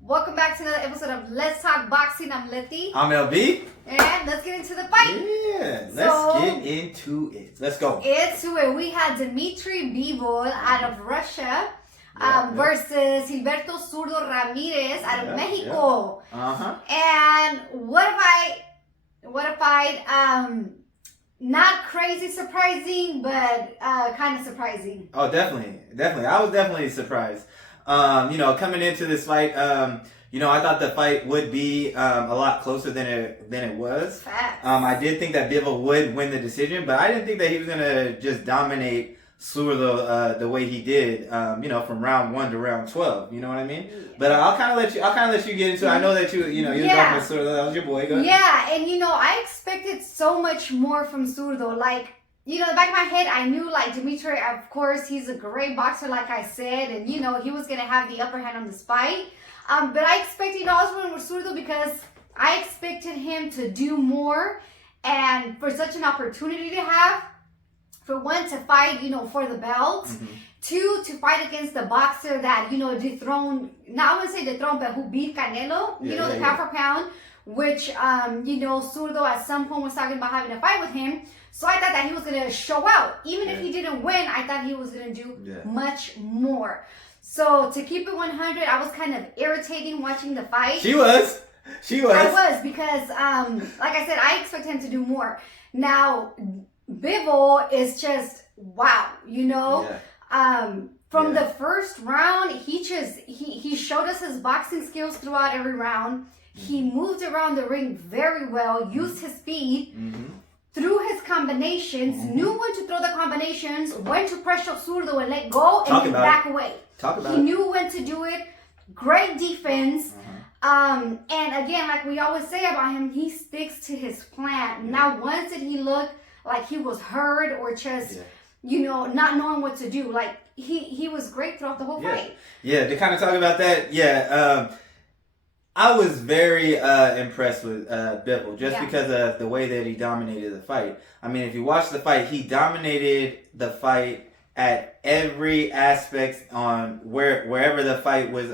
Welcome back to another episode of Let's Talk Boxing. I'm Leti. I'm LB. And let's get into the fight. Yeah, let's get into it. Let's go. We had Dmitry Bivol out of Russia versus Gilberto Zurdo Ramirez out of Mexico. And what a fight. Not crazy surprising, but kind of surprising. Oh, definitely. I was definitely surprised. Coming into this fight, I thought the fight would be a lot closer than it was. Facts. I did think that Bivol would win the decision, but I didn't think that he was gonna just dominate Zurdo the way he did. From round 1 to round 12. You know what I mean? Yeah. But I'll kind of let you get into it. I know that you were talking with Zurdo. That was your boy. Go ahead. Yeah, and I expected so much more from Zurdo. Like, in the back of my head, I knew, Dmitry, of course, he's a great boxer, like I said, and, he was going to have the upper hand on this fight. But I expected, I was going with Zurdo because I expected him to do more, and for such an opportunity to have, for one, to fight, for the belt, mm-hmm. Two, to fight against the boxer that, dethroned, not I wouldn't say dethroned, but who beat Canelo, the pound for pound, which, Zurdo at some point was talking about having a fight with him. So I thought that he was going to show out. Even if he didn't win, I thought he was going to do much more. So to keep it 100, I was kind of irritating watching the fight. She was. I was because, like I said, I expected him to do more. Now, Bivol is just, wow, From the first round, he showed us his boxing skills throughout every round. He moved around the ring very well, used his speed. Mm-hmm. Threw his combinations, knew when to throw the combinations, when to pressure Zurdo and let go, and then back away. He knew when to do it. Great defense. And again, like we always say about him, he sticks to his plan. Now, once did he look like he was hurt or just, not knowing what to do. Like, he was great throughout the whole fight. Yeah, to kind of talk about that, I was very impressed with Bivol just because of the way that he dominated the fight. I mean, if you watch the fight, he dominated the fight at every aspect on wherever the fight was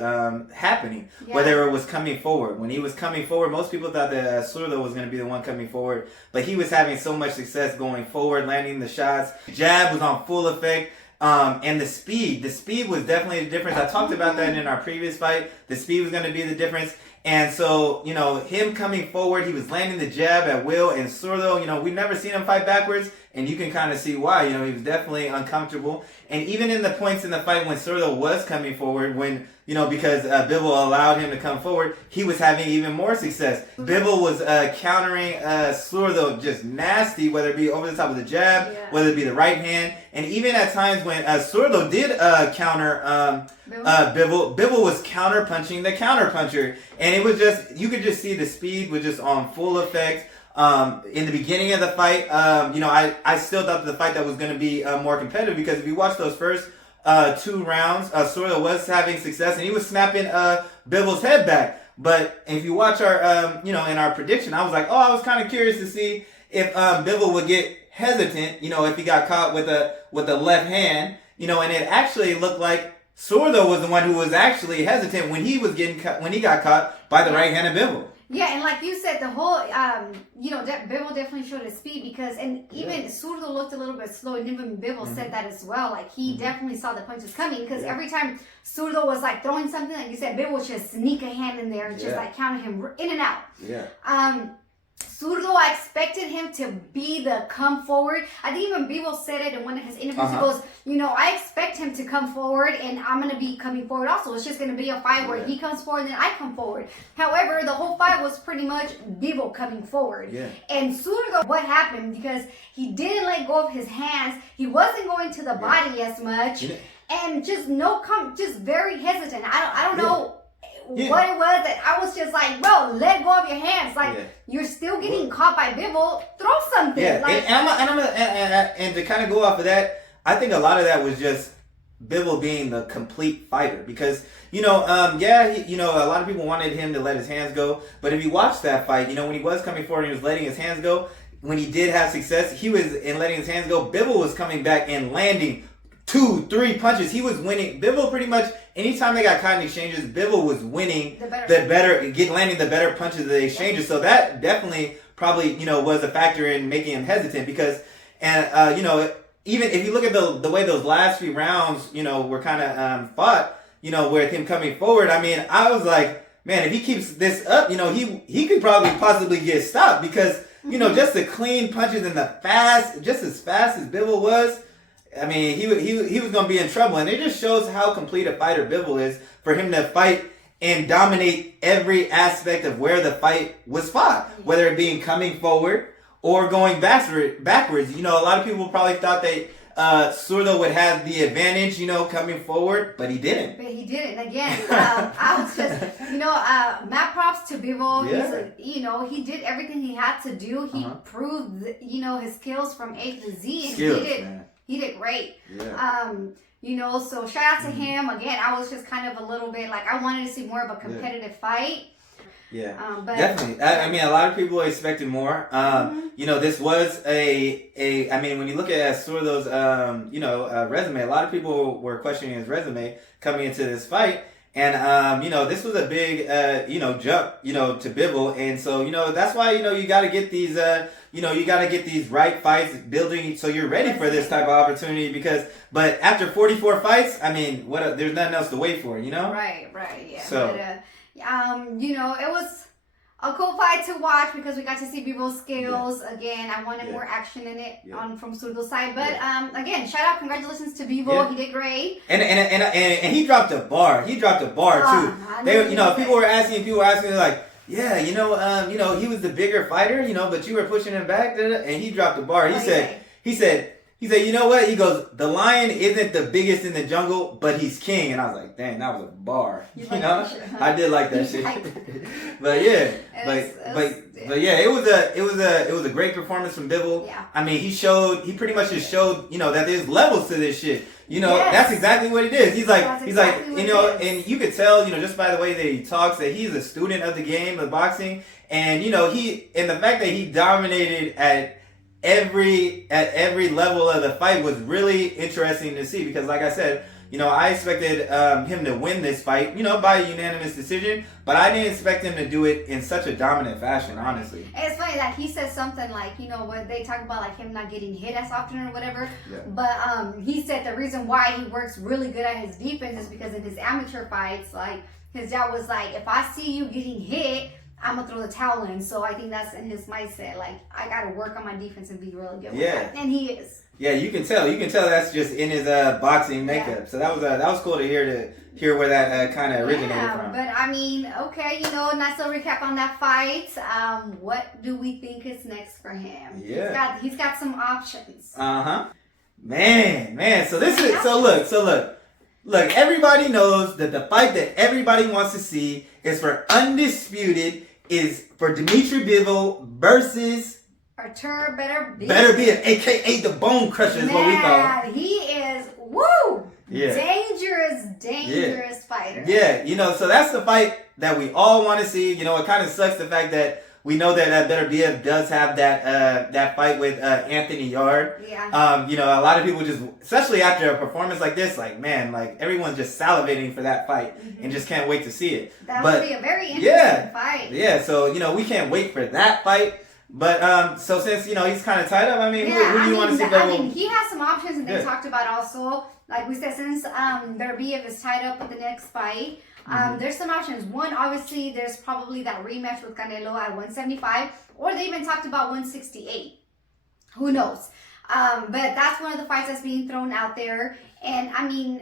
happening, whether it was coming forward. When he was coming forward, most people thought that Zurdo was going to be the one coming forward, but he was having so much success going forward, landing the shots. Jab was on full effect. And the speed was definitely the difference. I talked about that in our previous fight. The speed was going to be the difference. And so, him coming forward, he was landing the jab at will. And Zurdo, we've never seen him fight backwards. And you can kind of see why. He was definitely uncomfortable. And even in the points in the fight when Zurdo was coming forward, because Bivol allowed him to come forward, he was having even more success. Bivol was countering Zurdo just nasty, whether it be over the top of the jab, whether it be the right hand. And even at times when Zurdo did counter Bivol was counter punching the counter puncher. And it was just, you could just see the speed was just on full effect. In the beginning of the fight, I still thought that the fight that was going to be more competitive because if you watch those first 2 rounds, Zurdo was having success and he was snapping Bivol's head back. But if you watch our, in our prediction, I was like, I was kind of curious to see if Bivol would get hesitant, if he got caught with a left hand, and it actually looked like Zurdo was the one who was actually hesitant when he got caught by the right hand of Bivol. Yeah, and like you said, the whole, Bivol definitely showed his speed because, and even Zurdo looked a little bit slow, and even Bivol said that as well. Like, he definitely saw the punches coming because every time Zurdo was, throwing something, like you said, Bivol would just sneak a hand in there and just, counter him in and out. Yeah. Zurdo, I expected him to be the come forward. I think even Bivol said it in one of his interviews. He goes, I expect him to come forward and I'm going to be coming forward also. It's just going to be a fight where he comes forward and then I come forward. However, the whole fight was pretty much Bivol coming forward. Yeah. And Zurdo, what happened? Because he didn't let go of his hands. He wasn't going to the body as much. Yeah. And just just very hesitant. I don't know. What it was that I was just like, bro, let go of your hands. You're still getting caught by Bivol. Throw something. Yeah, and to kind of go off of that, I think a lot of that was just Bivol being the complete fighter because, a lot of people wanted him to let his hands go. But if you watch that fight, when he was coming forward and he was letting his hands go, when he did have success, he was in letting his hands go. Bivol was coming back and landing 2, 3 punches. He was winning. Bivol pretty much, anytime they got caught in exchanges, Bivol was winning landing the better punches of the exchanges. So that definitely probably, was a factor in making him hesitant because, even if you look at the way those last few rounds, were kind of fought, with him coming forward, I mean, I was like, man, if he keeps this up, he could probably possibly get stopped because, just the clean punches and just as fast as Bivol was, I mean, he was going to be in trouble. And it just shows how complete a fighter Bivol is for him to fight and dominate every aspect of where the fight was fought, whether it being coming forward or going backwards. A lot of people probably thought that Zurdo would have the advantage, coming forward, but he didn't. But he didn't. Again, I was just, mad props to Bivol. Yeah. He did everything he had to do. He proved, his skills from A to Z. And he did great. Yeah. So shout out to him. Again, I was just kind of a little bit like, I wanted to see more of a competitive fight. Yeah, but definitely. I mean, a lot of people expected more. This was I mean, when you look at Zurdo's, resume, a lot of people were questioning his resume coming into this fight. And, this was a big, jump, to Bivol. And so, that's why, you got to get these, these right fights building so you're ready for this type of opportunity but after 44 fights, I mean, there's nothing else to wait for, Right, yeah. So, but, it was a cool fight to watch because we got to see Bivol's skills. Again, I wanted more action in it from Zurdo's side. But again, shout out, congratulations to Bivol. Yeah. He did great. And he dropped a bar. He dropped a bar too. People were asking like, yeah, he was the bigger fighter, but you were pushing him back, and he dropped a bar. He said, you know what? He goes, the lion isn't the biggest in the jungle, but he's king. And I was like, dang, that was a bar. I did like that shit. But yeah, but yeah, it was a great performance from Bivol. Yeah. I mean, he pretty much just showed, that there's levels to this shit. That's exactly what it is. He's like, and you could tell, just by the way that he talks, that he's a student of the game of boxing. And, and the fact that he dominated at every level of the fight was really interesting to see because, like I said, I expected him to win this fight, by a unanimous decision, but I didn't expect him to do it in such a dominant fashion, honestly. It's funny that he said something like, when they talk about like him not getting hit as often or whatever, but he said the reason why he works really good at his defense is because in his amateur fights, like his dad was like, if I see you getting hit, I'm gonna throw the towel in. So I think that's in his mindset. Like, I gotta work on my defense and be really good with that. And he is. Yeah, you can tell. You can tell that's just in his boxing makeup. Yeah. So that was cool to hear where that kind of originated from. But I mean, okay, nice little recap on that fight. What do we think is next for him? Yeah, he's got some options. Man. So look. Everybody knows that the fight that everybody wants to see is for undisputed. Is for Dmitry Bivol versus Artur Beterbiev, aka the Bone Crusher is what we call. He is dangerous fighter. Yeah, so that's the fight that we all want to see. It kind of sucks the fact that we know that Beterbiev does have that fight with Anthony Yard. Yeah. A lot of people just, especially after a performance like this, like, man, like everyone's just salivating for that fight and just can't wait to see it. That would be a very interesting fight. Yeah. So we can't wait for that fight. But so since he's kind of tied up, I mean, who do you want to see? I mean, he has some options, and they talked about also, like we said, since Beterbiev is tied up with the next fight. There's some options. One, obviously, there's probably that rematch with Canelo at 175, or they even talked about 168. Who knows? But that's one of the fights that's being thrown out there. And I mean,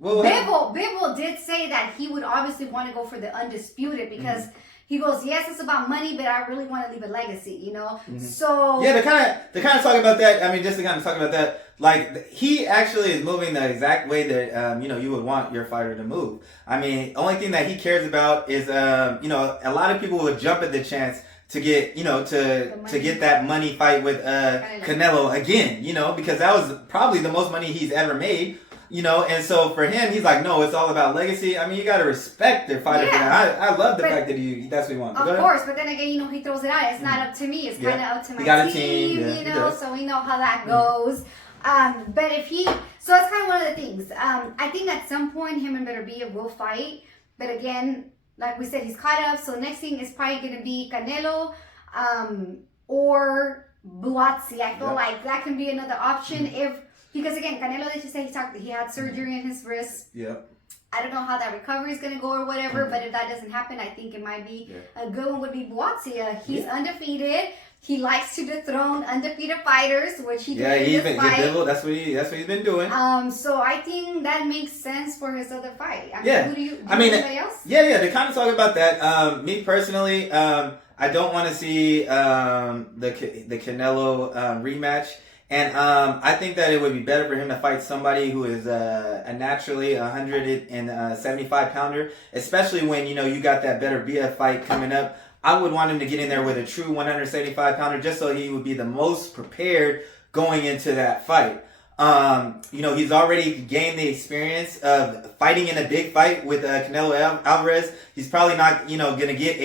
Bivol did say that he would obviously want to go for the undisputed because he goes, yes, it's about money, but I really want to leave a legacy, So yeah, to kind of talk about that. I mean, just to kind of talk about that, like he actually is moving the exact way that you would want your fighter to move. I mean, only thing that he cares about is a lot of people would jump at the chance to get to get that money fight with Canelo again, because that was probably the most money he's ever made. And so for him, he's like, no, it's all about legacy. I mean, you got to respect their fighter for that. I love the fact that that's what he wants. Of course, but then again, he throws it out. It's not up to me. It's kind of up to my team, so we know how that goes. But if he, so that's kind of one of the things. I think at some point him and Beterbiev will fight. But again, like we said, he's caught up. So next thing is probably going to be Canelo or Buatsi. I feel like that can be another option because again, Canelo, they just say he had surgery in his wrist. Yep. I don't know how that recovery is going to go or whatever, but if that doesn't happen, I think it might be a good one would be Buatsi. He's undefeated. He likes to dethrone undefeated fighters, which he did in this fight. That's what he's been doing. So I think that makes sense for his other fight. I mean, do you anybody else? Yeah. To kind of talk about that, me personally, I don't want to see the Canelo rematch. And I think that it would be better for him to fight somebody who is a naturally 175 pounder, especially when you got that Beterbiev fight coming up. I would want him to get in there with a true 175 pounder, just so he would be the most prepared going into that fight. He's already gained the experience of fighting in a big fight with Canelo Alvarez. He's probably not going to get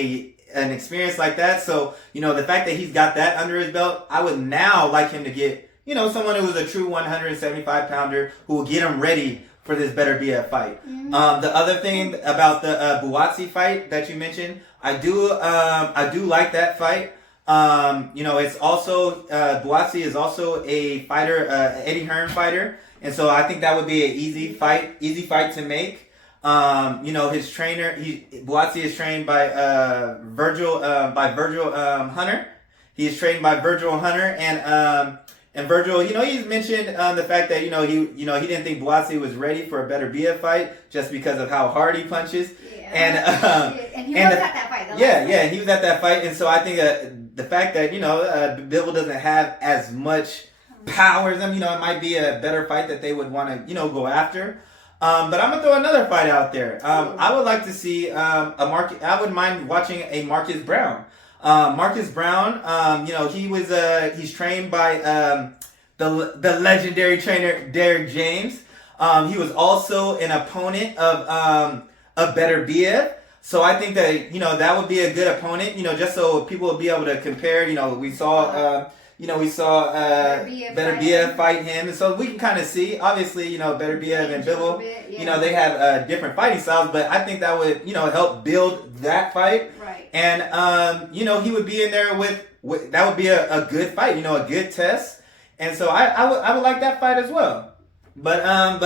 an experience like that. So the fact that he's got that under his belt, I would now like him to get someone who is a true 175 pounder who will get him ready for this Beterbiev fight. Mm-hmm. The other thing about the Buatsi fight that you mentioned, I do like that fight. It's also Buatsi is also a fighter, Eddie Hearn fighter, and so I think that would be an easy fight to make. His trainer, Buatsi is trained by Virgil Hunter. He is trained by Virgil Hunter, and Virgil, he's mentioned the fact that he didn't think Buatsi was ready for a Beterbiev fight just because of how hard he punches. Yeah. And he was at that fight. He was at that fight, and so I think the fact that Bivol doesn't have as much power as him, it might be a better fight that they would want to go after. But I'm gonna throw another fight out there. I would like to see I wouldn't mind watching a Marcus Brown. Marcus Brown, he's trained by the legendary trainer Derek James. He was also an opponent of Beterbiev. So I think that that would be a good opponent. Just so people will be able to compare. We saw Beterbiev fight him, and so we can kind of see. Obviously, Beterbiev and Bivol, they have different fighting styles, but I think that would help build that fight. Right. And he would be in there with that would be a good fight, a good test, and so I would like that fight as well. But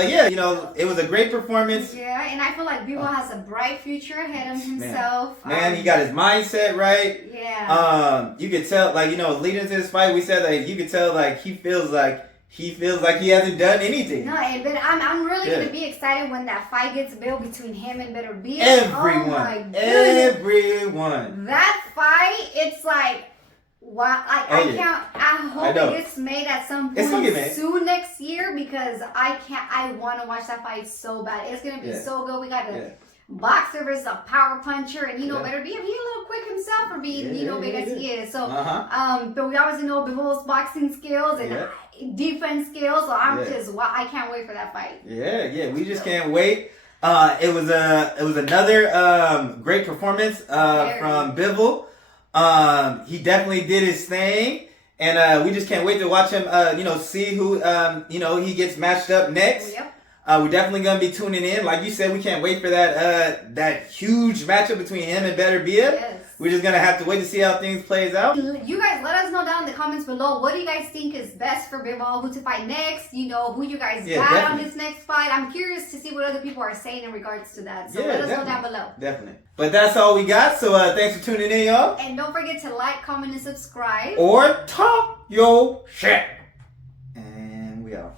yeah, it was a great performance. Yeah, and I feel like Bivol has a bright future ahead of himself. Man, he got his mindset right. Yeah. You could tell, leading into this fight, we said you could tell, he feels like he hasn't done anything. No, but I'm really gonna be excited when that fight gets built between him and Beterbiev. Everyone. That fight, it's like. Wow, I hope it gets made at some point soon next year because I want to watch that fight so bad. It's going to be so good. We got a boxer versus a power puncher, and Beterbiev, he's a little quick himself for being, big as he is. So, but we obviously know Bivol's boxing skills and defense skills, so I can't wait for that fight. Yeah, we just can't wait. It was another great performance from Bivol. He definitely did his thing, and we just can't wait to watch him. See who he gets matched up next. Yep. We're definitely gonna be tuning in. Like you said, we can't wait for that huge matchup between him and Beterbiev. Yes. We're just gonna have to wait to see how things plays out. You guys let us know down in the comments below. What do you guys think is best for Bivol? Who to fight next? Who you guys got on this next fight? I'm curious to see what other people are saying in regards to that. So let us know down below. Definitely. But that's all we got. So thanks for tuning in, y'all. And don't forget to like, comment, and subscribe. Or talk your shit. And we out.